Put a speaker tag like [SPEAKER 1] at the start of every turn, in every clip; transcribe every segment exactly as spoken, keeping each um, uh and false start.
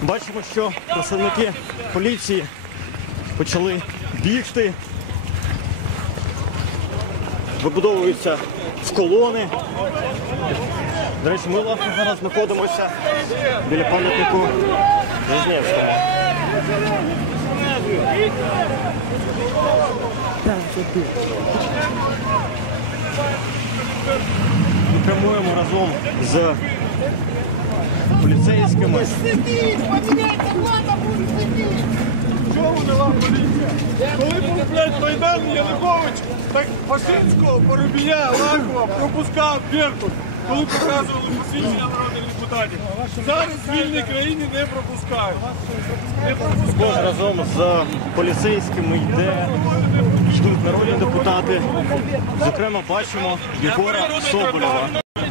[SPEAKER 1] Бачимо, що працівники поліції почали бігти, вибудовуються в колони. До речі, ми, власне, зараз знаходимося біля пам'ятнику Жизнєвському. Ми прямуємо разом з поліцейськими.
[SPEAKER 2] Чого вона поліція? Коли був, блядь, Майдан, Янукович, так Пашинського, Парубія, Лакова пропускав Беркут, коли показували посвідчення народних депутатів. Зараз в вільній країні не пропускають. Не пропускають.
[SPEAKER 1] Також разом з поліцейськими йде, йдуть народні депутати. Зокрема, бачимо Єгора Соболєва.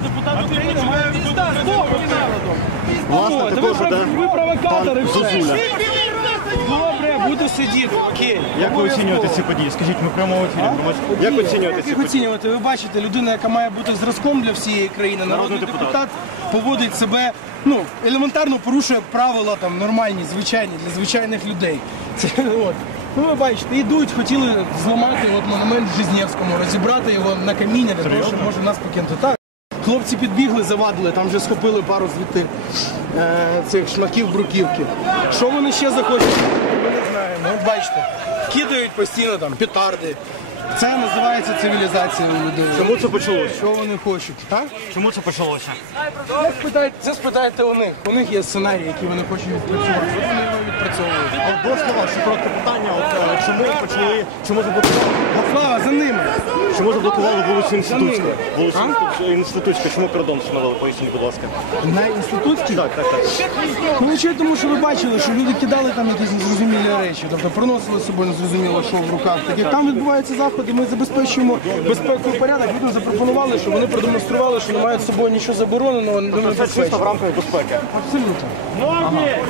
[SPEAKER 1] Власне, також йде пан Зозуля.
[SPEAKER 3] Добре, буду сидіти, окей.
[SPEAKER 1] Як ви оцінюєте ці події? Скажіть, ми прямо в ефірі. Як ви оцінюєте ці
[SPEAKER 3] Як
[SPEAKER 1] події?
[SPEAKER 3] оцінювати? Ви бачите, людина, яка має бути зразком для всієї країни, народний
[SPEAKER 1] депутат.
[SPEAKER 3] депутат, поводить себе, ну, елементарно порушує правила там нормальні, звичайні, для звичайних людей. Це, от. Ну, ви бачите, йдуть, хотіли зламати от, монумент Жизнєвському, розібрати його на каміння, для того, щоб може нас покинути. Так. Хлопці підбігли, завадили, там вже схопили пару звідти е, цих шмаків бруківки. Що вони ще захочуть? Ми не знаємо. От бачите, кидають постійно там петарди. Це називається цивілізація у людей.
[SPEAKER 1] Чому це почалося?
[SPEAKER 3] Що вони хочуть? А?
[SPEAKER 1] Чому це почалося?
[SPEAKER 3] Це спитайте, це спитайте у них. У них є сценарій, який вони хочуть відпрацювати. От вони його відпрацьовують.
[SPEAKER 1] От до слова, ще коротке питання. От, е, чому почали, чому заблокували,
[SPEAKER 3] Слава, за ними.
[SPEAKER 1] чому заблокували вулицю Інститутську?
[SPEAKER 3] ними.
[SPEAKER 1] Вулицю Інститутську. Чому кордон встановили? Поясніть, будь ласка.
[SPEAKER 3] На інститутській?
[SPEAKER 1] Так, так, так.
[SPEAKER 3] Ну, чи тому, що ви бачили, що люди кидали там якісь незрозумілі речі, тобто приносили з собою незрозуміло, що в руках. Так як там відбуваються заходи, ми забезпечуємо безпеку і порядок. Людям запропонували, що вони продемонстрували, що не мають з собою нічого забороненого, не
[SPEAKER 1] Це чисто в
[SPEAKER 3] небезпечного.
[SPEAKER 1] рамках безпеки.
[SPEAKER 3] Абсолютно. Ага.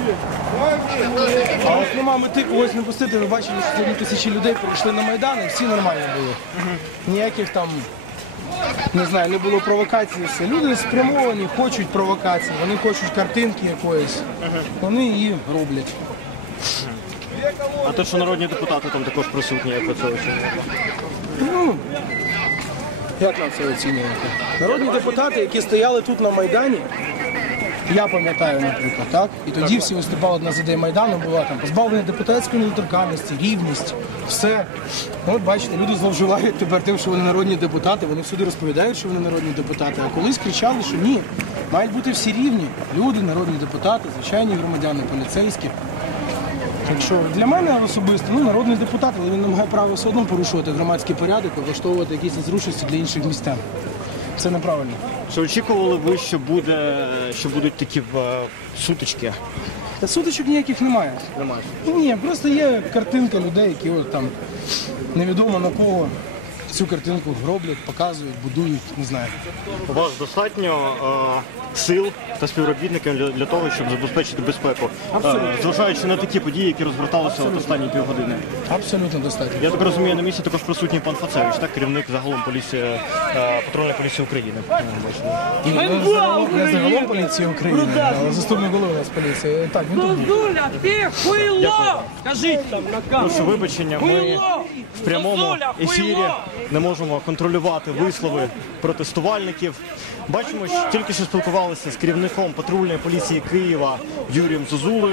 [SPEAKER 3] А от нема мети когось не пустити. Ви бачили, що сьогодні тисячі людей прийшли на Майдан, і всі нормально були. Ніяких там, не знаю, не було провокації. Все. Люди спрямовані, хочуть провокації, вони хочуть картинки якоїсь. Вони її роблять.
[SPEAKER 1] А те, що народні депутати там також присутні, як ви це оцінюєте?
[SPEAKER 3] Ну, як нам це оцінювати? Народні депутати, які стояли тут на Майдані, я пам'ятаю, наприклад, так? І тоді всі виступали на ідеї Майдану, була там позбавлення депутатської недоторканності, рівність, все. От бачите, люди зловживають тепер тим, що вони народні депутати, вони всюди розповідають, що вони народні депутати, а колись кричали, що ні, мають бути всі рівні. Люди, народні депутати, звичайні громадяни, поліцейські. Так що для мене особисто, ну, народний депутат, але він не має права все одно порушувати громадський порядок і влаштовувати якісь незручності для інших містян. Це неправильно.
[SPEAKER 1] Чи очікували ви, що буде, що будуть такі е, сутички?
[SPEAKER 3] Та сутичок ніяких немає.
[SPEAKER 1] Немає.
[SPEAKER 3] Ні, просто є картинка людей, які от там невідомо на кого цю картинку роблять, показують, будують, не знаю.
[SPEAKER 1] У вас достатньо е, сил та співробітників для, для того, щоб забезпечити безпеку, е, зважаючи на такі події, які розгорталися от останні півгодини.
[SPEAKER 3] Абсолютно достатньо.
[SPEAKER 1] Я так розумію, на місці також присутній пан Фацевич, так, керівник загалом поліції, е, патрульної поліції України.
[SPEAKER 3] І не загалом, не загалом поліції України, але заступник голови у нас поліції. Так, він тут був.
[SPEAKER 4] Зозуля, ти хуйло! Кажіть там на камеру.
[SPEAKER 1] Прошу вибачення, ми в прямому ефірі не можемо контролювати вислови протестувальників. Бачимо, що тільки що спілкувалися з керівником патрульної поліції Києва Юрієм Зозулею.